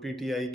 PTI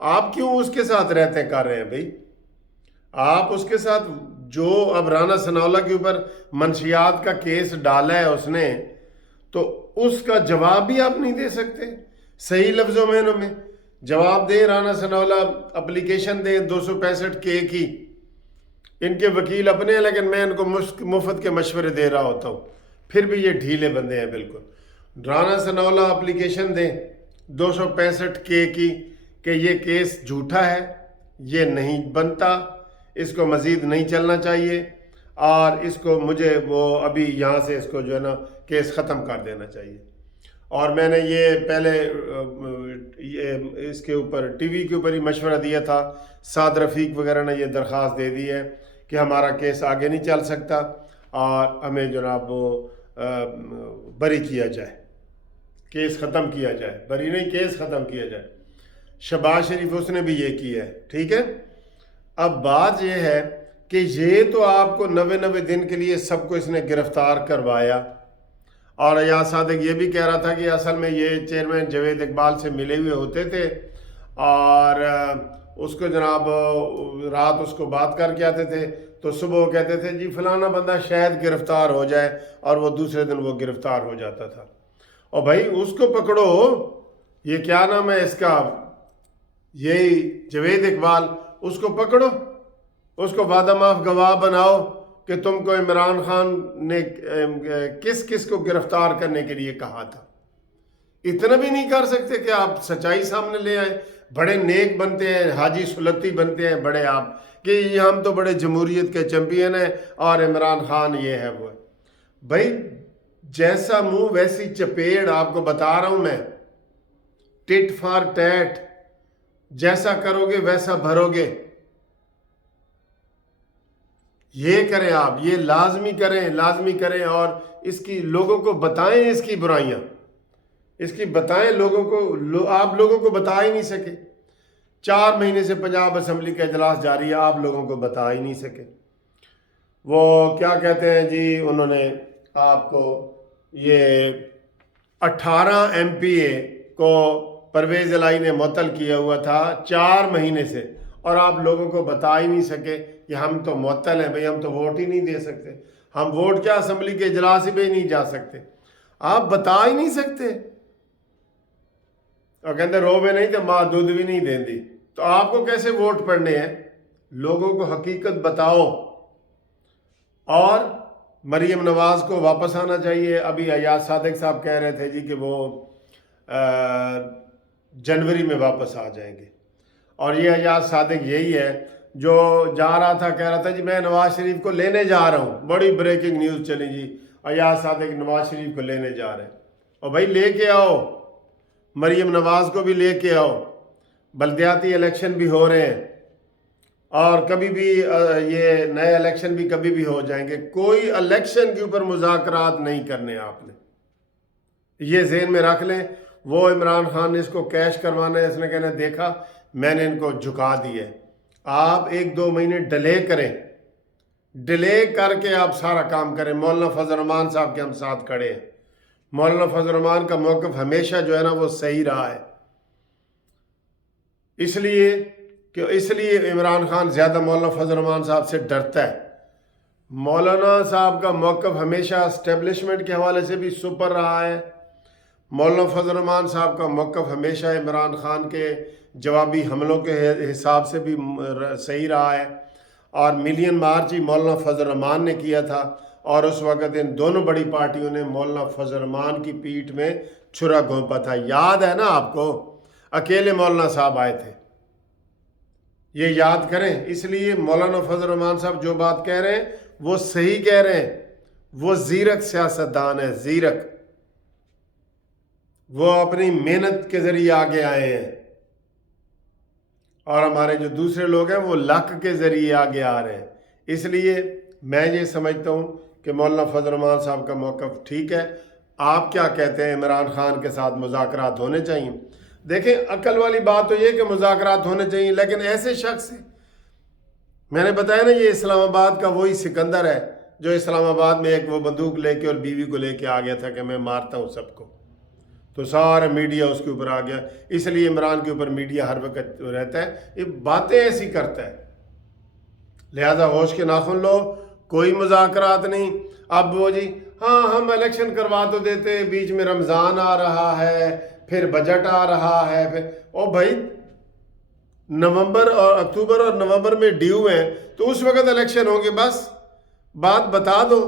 آپ کیوں اس کے ساتھ رہتے کر رہے ہیں بھائی؟ آپ اس کے ساتھ جو اب رانا ثناءاللہ کے اوپر منشیات کا کیس ڈالا ہے اس نے، تو اس کا جواب بھی آپ نہیں دے سکتے صحیح لفظوں میں جواب دیں، رانا ثناءاللہ اپلیکیشن دیں 265K کی، ان کے وکیل اپنے ہیں لیکن میں ان کو مفت کے مشورے دے رہا ہوتا ہوں، پھر بھی یہ ڈھیلے بندے ہیں بالکل۔ رانا ثناءاللہ اپلیکیشن دیں 265K کی کہ یہ کیس جھوٹا ہے، یہ نہیں بنتا، اس کو مزید نہیں چلنا چاہیے، اور اس کو مجھے وہ ابھی یہاں سے اس کو جو ہے نا کیس ختم کر دینا چاہیے۔ اور میں نے یہ پہلے اس کے اوپر ٹی وی کے اوپر ہی مشورہ دیا تھا، سعد رفیق وغیرہ نے یہ درخواست دے دی ہے کہ ہمارا کیس آگے نہیں چل سکتا اور ہمیں جناب وہ بری کیا جائے، کیس ختم کیا جائے، بری نہیں کیس ختم کیا جائے۔ شہباز شریف اس نے بھی یہ کیا ہے، ٹھیک ہے۔ اب بات یہ ہے کہ یہ تو آپ کو 90 دن کے لیے سب کو اس نے گرفتار کروایا، اور ایاز صادق یہ بھی کہہ رہا تھا کہ اصل میں یہ چیئرمین جاوید اقبال سے ملے ہوئے ہوتے تھے، اور اس کو جناب رات اس کو بات کر کے آتے تھے، تو صبح وہ کہتے تھے جی فلانا بندہ شاید گرفتار ہو جائے، اور وہ دوسرے دن وہ گرفتار ہو جاتا تھا۔ اور بھائی اس کو پکڑو، یہ کیا نام ہے اس کا، یہی جاوید اقبال، اس کو پکڑو، اس کو وعدہ معاف گواہ بناؤ کہ تم کو عمران خان نے کس کس کو گرفتار کرنے کے لیے کہا تھا۔ اتنا بھی نہیں کر سکتے کہ آپ سچائی سامنے لے آئیں؟ بڑے نیک بنتے ہیں، حاجی سلطی بنتے ہیں بڑے آپ، کہ یہ ہم تو بڑے جمہوریت کے چیمپئن ہیں اور عمران خان یہ ہے وہ ہے۔ بھائی جیسا منہ ویسی چپیڑ، آپ کو بتا رہا ہوں میں، ٹٹ فار ٹیٹ، جیسا کرو گے ویسا بھرو گے۔ یہ کریں آپ، یہ لازمی کریں، اور اس کی لوگوں کو بتائیں، اس کی برائیاں اس کی بتائیں لوگوں کو، آپ لوگوں کو بتا ہی نہیں سکے۔ 4 مہینے سے پنجاب اسمبلی کا اجلاس جاری ہے، آپ لوگوں کو بتا ہی نہیں سکے۔ وہ کیا کہتے ہیں جی، انہوں نے آپ کو یہ 18 MP کو پرویز الہی نے معطل کیا ہوا تھا 4 مہینے سے، اور آپ لوگوں کو بتا ہی نہیں سکے کہ ہم تو معطل ہیں بھئی، ہم تو ووٹ ہی نہیں دے سکتے، ہم ووٹ کیا اسمبلی کے اجلاس ہی نہیں جا سکتے، آپ بتا ہی نہیں سکتے۔ اور کہتے رو میں نہیں تو ماں دودھ بھی نہیں دیں دی، تو آپ کو کیسے ووٹ پڑنے ہیں؟ لوگوں کو حقیقت بتاؤ۔ اور مریم نواز کو واپس آنا چاہیے۔ ابھی ایاز صادق صاحب کہہ رہے تھے جی کہ وہ جنوری میں واپس آ جائیں گے، اور یہ ایاز صادق یہی ہے جو جا رہا تھا، کہہ رہا تھا جی میں نواز شریف کو لینے جا رہا ہوں، بڑی بریکنگ نیوز چلی جی، ایاز صادق نواز شریف کو لینے جا رہے ہیں۔ اور بھائی لے کے آؤ، مریم نواز کو بھی لے کے آؤ، بلدیاتی الیکشن بھی ہو رہے ہیں، اور کبھی بھی یہ نئے الیکشن بھی کبھی بھی ہو جائیں گے۔ کوئی الیکشن کے اوپر مذاکرات نہیں کرنے، آپ نے یہ ذہن میں رکھ لیں۔ وہ عمران خان نے اس کو کیش کروانا ہے، اس نے کہنا دیکھا میں نے ان کو جھکا دی ہے، آپ 1-2 مہینے ڈیلے کریں، ڈیلے کر کے آپ سارا کام کریں۔ مولانا فضل الرحمان صاحب کے ہم ساتھ کھڑے ہیں، مولانا فضل الرحمان کا موقف ہمیشہ جو ہے نا وہ صحیح رہا ہے، اس لیے عمران خان زیادہ مولانا فضل الرحمان صاحب سے ڈرتا ہے۔ مولانا صاحب کا موقف ہمیشہ اسٹیبلشمنٹ کے حوالے سے بھی سپر رہا ہے، مولانا فضل الرحمان صاحب کا موقف ہمیشہ عمران خان کے جوابی حملوں کے حساب سے بھی صحیح رہا ہے، اور ملین مارچ ہی مولانا فضل الرحمان نے کیا تھا، اور اس وقت ان دونوں بڑی پارٹیوں نے مولانا فضل الرحمان کی پیٹھ میں چھرا گھونپا تھا، یاد ہے نا آپ کو؟ اکیلے مولانا صاحب آئے تھے، یہ یاد کریں۔ اس لیے مولانا فضل الرحمان صاحب جو بات کہہ رہے ہیں وہ صحیح کہہ رہے ہیں، وہ زیرک سیاستدان ہے، زیرک، وہ اپنی محنت کے ذریعے آگے آئے ہیں، اور ہمارے جو دوسرے لوگ ہیں وہ لک کے ذریعے آگے آ رہے ہیں۔ اس لیے میں یہ سمجھتا ہوں کہ مولانا فضل الرحمان صاحب کا موقف ٹھیک ہے۔ آپ کیا کہتے ہیں؟ عمران خان کے ساتھ مذاکرات ہونے چاہیے؟ دیکھیں عقل والی بات تو یہ کہ مذاکرات ہونے چاہیے، لیکن ایسے شخص سے، میں نے بتایا نا یہ اسلام آباد کا وہی سکندر ہے جو اسلام آباد میں ایک وہ بندوق لے کے اور بیوی کو لے کے آ گیا تھا کہ میں مارتا ہوں سب کو، تو سارا میڈیا اس کے اوپر آ گیا. اس لیے عمران کے اوپر میڈیا ہر وقت رہتا ہے، یہ باتیں ایسی کرتا ہے. لہذا ہوش کے ناخن لو، کوئی مذاکرات نہیں. اب وہ جی ہاں ہم الیکشن کروا تو دیتے، بیچ میں رمضان آ رہا ہے، پھر بجٹ آ رہا ہے، پھر او بھائی نومبر اور اکتوبر اور نومبر میں ڈیو ہیں تو اس وقت الیکشن ہوں گے. بس بات بتا دو.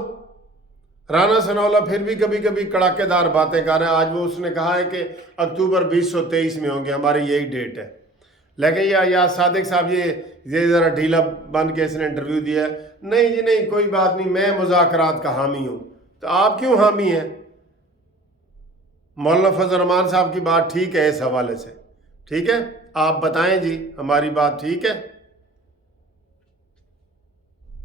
رانا ثناءاللہ پھر بھی کبھی کبھی کڑاکے دار باتیں کر رہے ہیں. آج وہ اس نے کہا ہے کہ اکتوبر 2023 میں ہوں گے، ہماری یہی ڈیٹ ہے. لیکن یا صادق صاحب یہ ذرا ڈھیلا بن کے اس نے انٹرویو دیا ہے. نہیں جی نہیں، کوئی بات نہیں، میں مذاکرات کا حامی ہوں. تو آپ کیوں حامی ہیں؟ مولانا فضل الرحمان صاحب کی بات ٹھیک ہے اس حوالے سے، ٹھیک ہے، آپ بتائیں جی ہماری بات ٹھیک ہے.